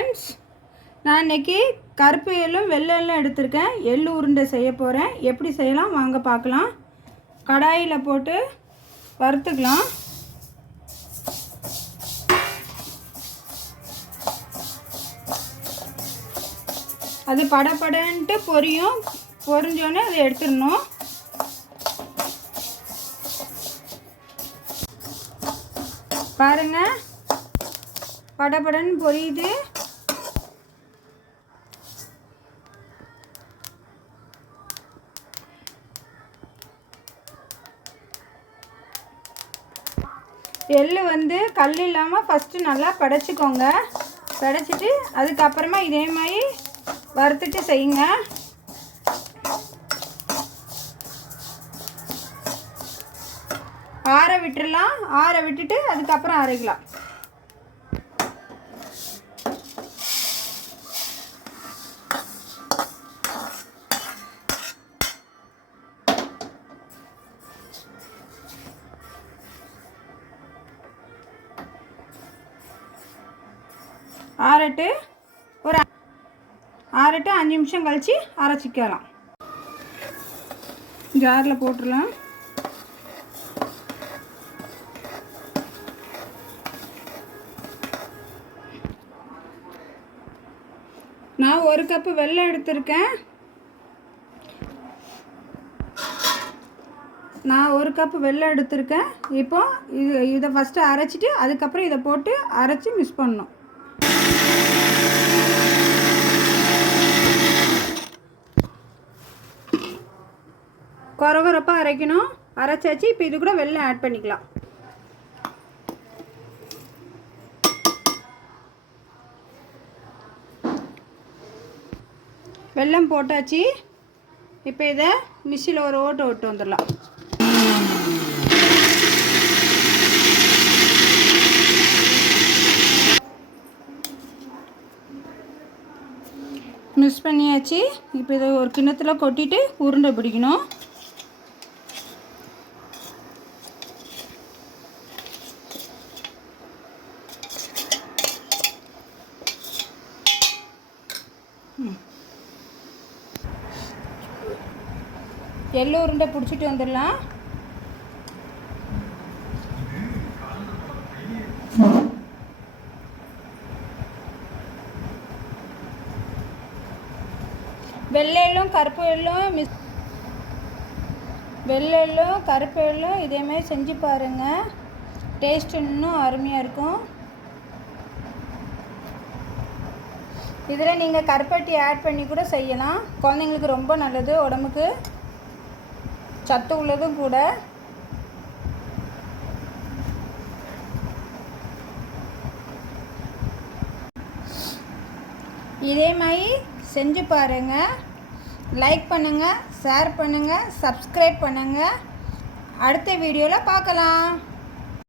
Friends, நான் இன்றைக்கி கருப்பு எள்ளும் வெள்ளை எள்ளும் எடுத்திருக்கேன். எள்ளு உருண்டை செய்ய போகிறேன். எப்படி செய்யலாம் வாங்க பார்க்கலாம். கடாயில் போட்டு வறுத்துக்கலாம். அது படப்படன்ட்டு பொரிஞ்சோன்னே அதை எடுத்துடணும். பாருங்கள், படபடன்னு பொரியுது. எள்ளு கல் இல்லாமல் ஃபஸ்ட்டு நல்லா படைச்சிக்கோங்க. படைச்சிட்டு அதுக்கப்புறமா இதே மாதிரி வறுத்துட்டு செய்யுங்க. ஆற விட்டுடலாம். ஆற விட்டுட்டு அதுக்கப்புறம் அரைக்கலாம். ஆறட்டு 5 நிமிஷம் கழித்து அரைச்சிக்கலாம். ஜாரில் போட்டுடலாம். நான் 1 கப்பு வெல்லம் எடுத்திருக்கேன். இப்போ இதை ஃபஸ்ட்டு அரைச்சிட்டு அதுக்கப்புறம் இதை போட்டு அரைச்சி மிக்ஸ் பண்ணணும். கொரகொரப்பாக அரைக்கணும். அரைச்சாச்சு. இப்போ இது கூட வெல்லம் ஆட் பண்ணிக்கலாம். வெல்லம் போட்டாச்சு. இப்போ இதை மிக்ஸியில் ஒரு ஓட்டு விட்டு வந்துடலாம். மிக்ஸ் பண்ணியாச்சு. இப்போ இதை ஒரு கிண்ணத்தில் கொட்டிட்டு உருண்டை பிடிக்கணும். எள்ளு உருண்டை பிடிச்சிட்டு வந்துடலாம். வெள்ளை எள்ளும் கருப்பு எள்ளும் இதேமாதிரி செஞ்சு பாருங்கள். டேஸ்ட் இன்னும் அருமையாக இருக்கும். இதில் நீங்கள் கருப்பட்டி ஆட் பண்ணி கூட செய்யலாம். குழந்தைங்களுக்கு ரொம்ப நல்லது, உடம்புக்கு சத்து உள்ளதும் கூட. இதே மாதிரி செஞ்சு பாருங்கள். லைக் பண்ணுங்கள், ஷேர் பண்ணுங்கள், சப்ஸ்கிரைப் பண்ணுங்கள். அடுத்த வீடியோவில் பார்க்கலாம்.